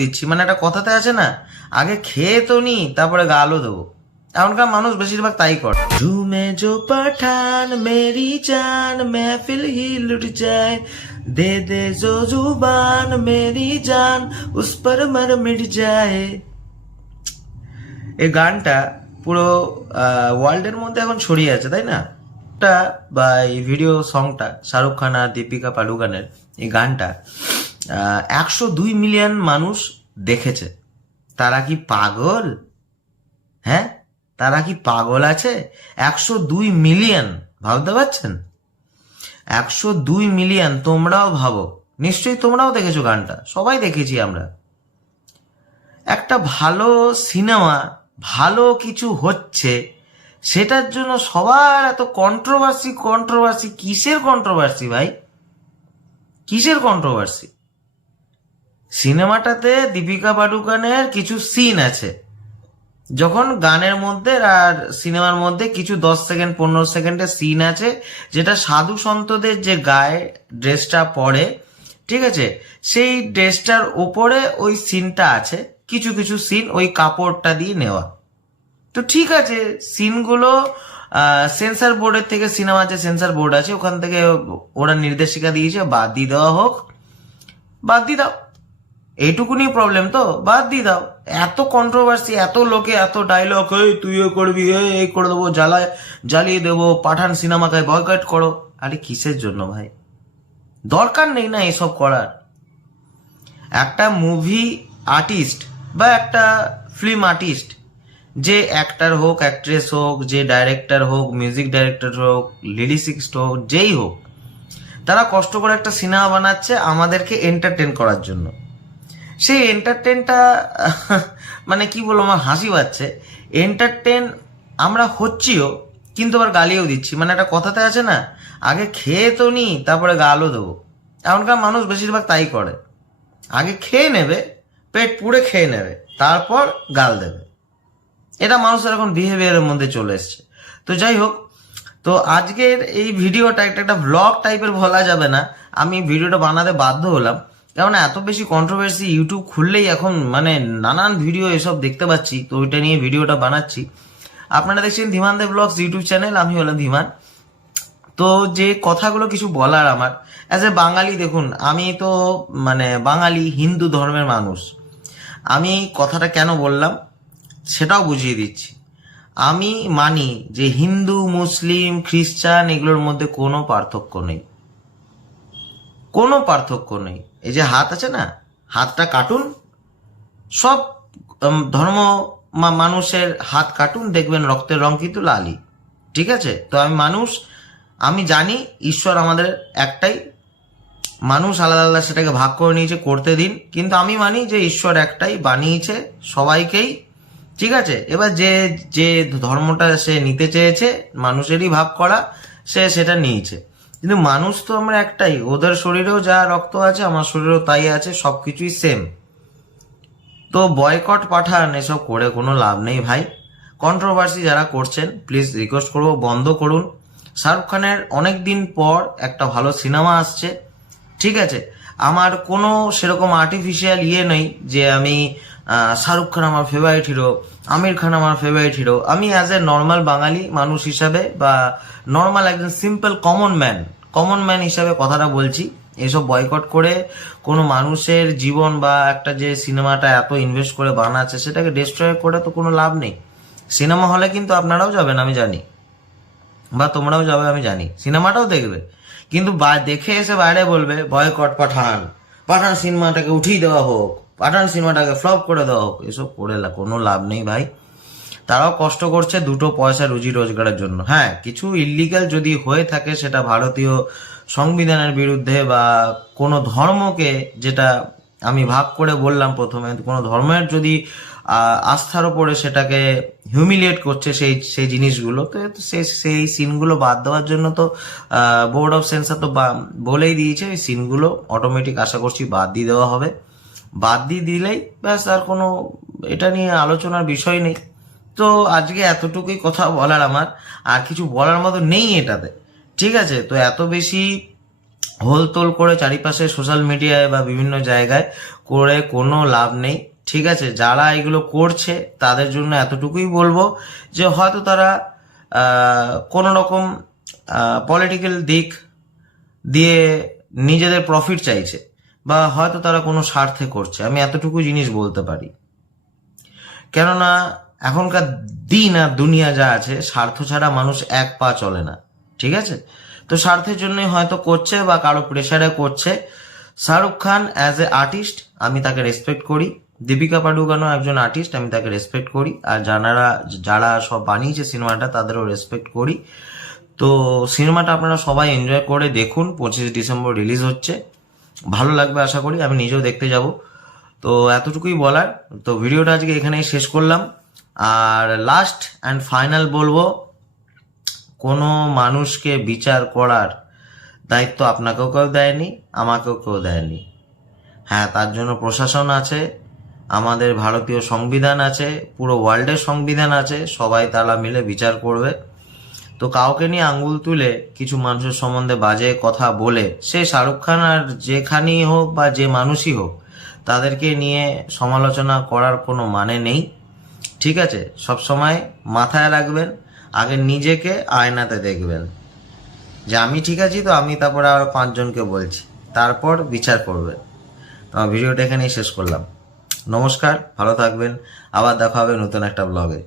দিচ্ছি, মানে একটা কথাতে আছে না, আগে খেয়ে তো নি তারপরে গালও দেবো। এখনকার মানুষ বেশিরভাগ তাই করে। ঝুমে জো পাঠান মেরি জান মেহফিল হি লুট যায়, দে দে জো জুবান মেরি জান উস পর মর মিট যায়। এই গানটা পুরো ওয়ার্ল্ডের মধ্যে এখন ছড়িয়ে আছে, তাই না? বা এই ভিডিও সংটা শাহরুখ খান আর দীপিকা পাডুকোনের এই গানটা 102 মিলিয়ন মানুষ দেখেছে। তারা কি পাগল? হ্যাঁ, তারা কি পাগল আছে? 102 মিলিয়ন, ভাবতে পারছেন? 102 মিলিয়ন। তোমরাও ভাবো, নিশ্চয়ই তোমরাও দেখেছো গানটা, সবাই দেখেছি আমরা। একটা ভালো সিনেমা, ভালো কিছু হচ্ছে, সেটার জন্য সবার এত কন্ট্রোভার্সি। কিসের কন্ট্রোভার্সি ভাই? কিসের কন্ট্রোভার্সি? সিনেমাটাতে দীপিকা পাডুকোনের কিছু সিন আছে, যখন গানের মধ্যে আর সিনেমার মধ্যে কিছু 10 সেকেন্ড 15 সেকেন্ডের সিন আছে, যেটা সাধু সন্তদের যে গায়ে ড্রেসটা পরে, ঠিক আছে, সেই ড্রেসটার ওপরে ওই সিনটা আছে। কিছু কিছু সিন ওই কাপড়টা দিয়ে নেওয়া। তো ঠিক আছে, সিনগুলো সেন্সার বোর্ডের থেকে, সিনেমা যে সেন্সার বোর্ড আছে ওখান থেকে ওরা নির্দেশিকা দিয়েছে বাদ দিয়ে দেওয়া হোক, বাদ দিয়ে দাও। এইটুকুনি প্রবলেম তো, বাদ দিয়ে দাও। এত কন্ট্রোভার্সি, এত লোকে এত ডায়লগ, এই তুই করবি, এই করে দেবো, জ্বালিয়ে দেবো, পাঠান সিনেমাকে বয়কট করো। আরে কিসের জন্য ভাই? দরকার নেই না এসব করার। একটা মুভি আর্টিস্ট বা একটা ফিল্ম আর্টিস্ট, যে অ্যাক্টর হোক, অ্যাক্ট্রেস হোক, যে ডাইরেক্টর হোক, মিউজিক ডাইরেক্টর হোক, লিরিসিস্ট হোক, যেই হোক, তারা কষ্ট করে একটা সিনেমা বানাচ্ছে আমাদেরকে এন্টারটেন করার জন্য। সেই এন্টারটেনটা মানে কি বলবো, আমার হাসি পাচ্ছে। এন্টারটেন আমরা হচ্ছিও, কিন্তু আবার গালিও দিচ্ছি। মানে একটা কথাতে আছে না, আগে খেয়ে তো নি তারপরে গালও দেবো। এখনকার মানুষ বেশিরভাগ তাই করে, আগে খেয়ে নেবে, পেট পুড়ে খেয়ে নেবে, তারপর গাল দেবে। এটা মানুষের এখন বিহেভিয়ারের মধ্যে চলে এসছে। তো যাই হোক, তো আজকের এই ভিডিওটা একটা ভ্লগ টাইপের বলা যাবে না, আমি ভিডিওটা বানাতে বাধ্য হলাম, কারণ এত বেশি কন্ট্রোভার্সি। ইউটিউব খুললেই এখন মানে নানান ভিডিও এসব দেখতে পাচ্ছি, তো ওইটা নিয়ে ভিডিওটা বানাচ্ছি। আপনারা দেখছেন ধীমান দেব ব্লগস ইউটিউব চ্যানেল, আমি হলাম ধীমান। তো যে কথাগুলো কিছু বলার আমার অ্যাজ এ বাঙালি, দেখুন আমি তো মানে বাঙালি হিন্দু ধর্মের মানুষ। আমি কথাটা কেন বললাম সেটাও বুঝিয়ে দিচ্ছি। আমি মানি যে হিন্দু, মুসলিম, খ্রিস্টান এগুলোর মধ্যে কোনো পার্থক্য নেই, কোনো পার্থক্য নেই। এই যে হাত আছে না, হাতটা কাটুন, সব ধর্ম মানুষের হাত কাটুন, দেখবেন রক্তের রং কিন্তু লালই। ঠিক আছে? তো আমি মানুষ, আমি জানি ঈশ্বর আমাদের একটাই, মানুষ আলাদা আলাদা সেটাকে ভাগ করে নিয়েছে, করতে দিন। কিন্তু আমি মানি যে ঈশ্বর একটাই, বানিয়েছে সবাইকেই। ঠিক আছে? এবার যে যে ধর্মটা সে নিতে চেয়েছে, মানুষেরই ভাগ করা, সে সেটা নিয়েছে। কিন্তু মানুষ তো আমরা একটাই, ওদের শরীরেও যা রক্ত আছে আমার শরীরেও তাই আছে, সবকিছুই সেম। তো বয়কট পাঠান এসব করে কোনো লাভ নেই ভাই। কন্ট্রোভার্সি যারা করছেন প্লিজ রিকোয়েস্ট করবো বন্ধ করুন। শাহরুখ খানের অনেক দিন পর একটা ভালো সিনেমা আসছে, ঠিক আছে? আমার কোনো সেরকম আর্টিফিশিয়াল নেই যে আমি শাহরুখ খান আমার ফেভারিট হিরো, আমির খান আমার ফেভারিট হিরো। আমি অ্যাজ এ নর্মাল বাঙালি মানুষ হিসাবে, বা নর্মাল একজন সিম্পল কমন ম্যান হিসাবে কথাটা বলছি। এসব বয়কট করে কোনো মানুষের জীবন বা একটা যে সিনেমাটা এত ইনভেস্ট করে বানাচ্ছে সেটাকে ডিস্ট্রয় করে তো কোনো লাভ নেই। সিনেমা হলে কিন্তু আপনারাও যাবেন আমি জানি, বা তোমরাও যাবে আমি জানি, সিনেমাটাও দেখবে, কিন্তু দেখে এসে বাইরে বলবে বয়কট পাঠান সিনেমাটাকে উঠিয়ে দেওয়া হোক, পাঠান সিনেমাটাকে ফ্লপ করে দেওয়া হোক। এসব করে কোনো লাভ নেই ভাই। তারাও কষ্ট করছে দুটো পয়সা রুজি রোজগারের জন্য। হ্যাঁ, কিছু ইল্লিগাল যদি হয়ে থাকে সেটা ভারতীয় সংবিধানের বিরুদ্ধে, বা কোনো ধর্মকে, যেটা আমি ভাগ করে বললাম প্রথমে, কোনো ধর্মের যদি আস্থার ওপরে সেটাকে হিউমিলিয়েট করছে সেই জিনিসগুলো, তো সেই সিনগুলো বাদ দেওয়ার জন্য তো বোর্ড অফ সেন্সার তো বলেই দিয়েছে, এই সিনগুলো অটোমেটিক আশা করছি বাদ দিয়ে দেওয়া হবে। বাদ দিয়ে দিলেই ব্যাস, আর কোনো এটা নিয়ে আলোচনার বিষয় নেই। তো আজকে এতটুকুই কথা বলার আমার, আর কিছু বলার মতো নেই এটাতে। ঠিক আছে? তো এত বেশি হোলতোল করে চারিপাশে সোশ্যাল মিডিয়ায় বা বিভিন্ন জায়গায় করে কোনো লাভ নেই। ঠিক আছে, যারা এগুলো করছে তাদের জন্য এতটুকুই বলবো যে হয়তো তারা কোনো রকম পলিটিক্যাল দিক দিয়ে নিজেদের প্রফিট চাইছে, বা হয়তো তারা কোনো স্বার্থে করছে, আমি এতটুকু জিনিস বলতে পারি। কেননা এখনকার দিন আর দুনিয়া যা আছে, স্বার্থ ছাড়া মানুষ এক পা চলে না। ঠিক আছে, তো স্বার্থের জন্যই হয়তো করছে বা কারো প্রেশারে করছে। Shahrukh Khan as a artist আমি তাকে রেসপেক্ট করি, দীপিকা পাডুকোনও একজন আর্টিস্ট, আমি তাকে রেসপেক্ট করি, আর যারা সব বানিয়েছে সিনেমাটা তাদেরও রেসপেক্ট করি। তো সিনেমাটা আপনারা সবাই এনজয় করে দেখুন, 25 ডিসেম্বর রিলিজ হচ্ছে, ভালো লাগবে আশা করি, আমি নিজেও দেখতে যাব। তো এতটুকুই বলার। তো ভিডিওটা আজকে এখানেই শেষ করলাম। আর লাস্ট অ্যান্ড ফাইনাল বলবো, কোনো মানুষকে বিচার করার দায়িত্ব আপনাকেও কেউ দেয়নি, আমাকেও কেউ দেয়নি। হ্যাঁ, তার জন্য প্রশাসন আছে, আমাদের ভারতীয় সংবিধান আছে, পুরো ওয়ার্ল্ডের সংবিধান আছে, সবাই তারা মিলে বিচার করবে। তো কাউকে নিয়ে আঙ্গুল তুলে কিছু মানুষের সম্বন্ধে বাজে কথা বলে, সে শাহরুখ খান আর যেখানেই হোক বা যে মানুষই হোক, তাদেরকে নিয়ে সমালোচনা করার কোনো মানে নেই। ঠিক আছে, সব সময় মাথায় রাখবেন, আগে নিজেকে আয়নাতে দেখবেন যে আমি ঠিক আছি, তো আমি তারপরে আরো 5 জনকে বলছি, তারপর বিচার করবেন। তো ভিডিওটা এখানেই শেষ করলাম। নমস্কার, ভালো থাকবেন, আবার দেখা হবে নতুন একটা ব্লগে।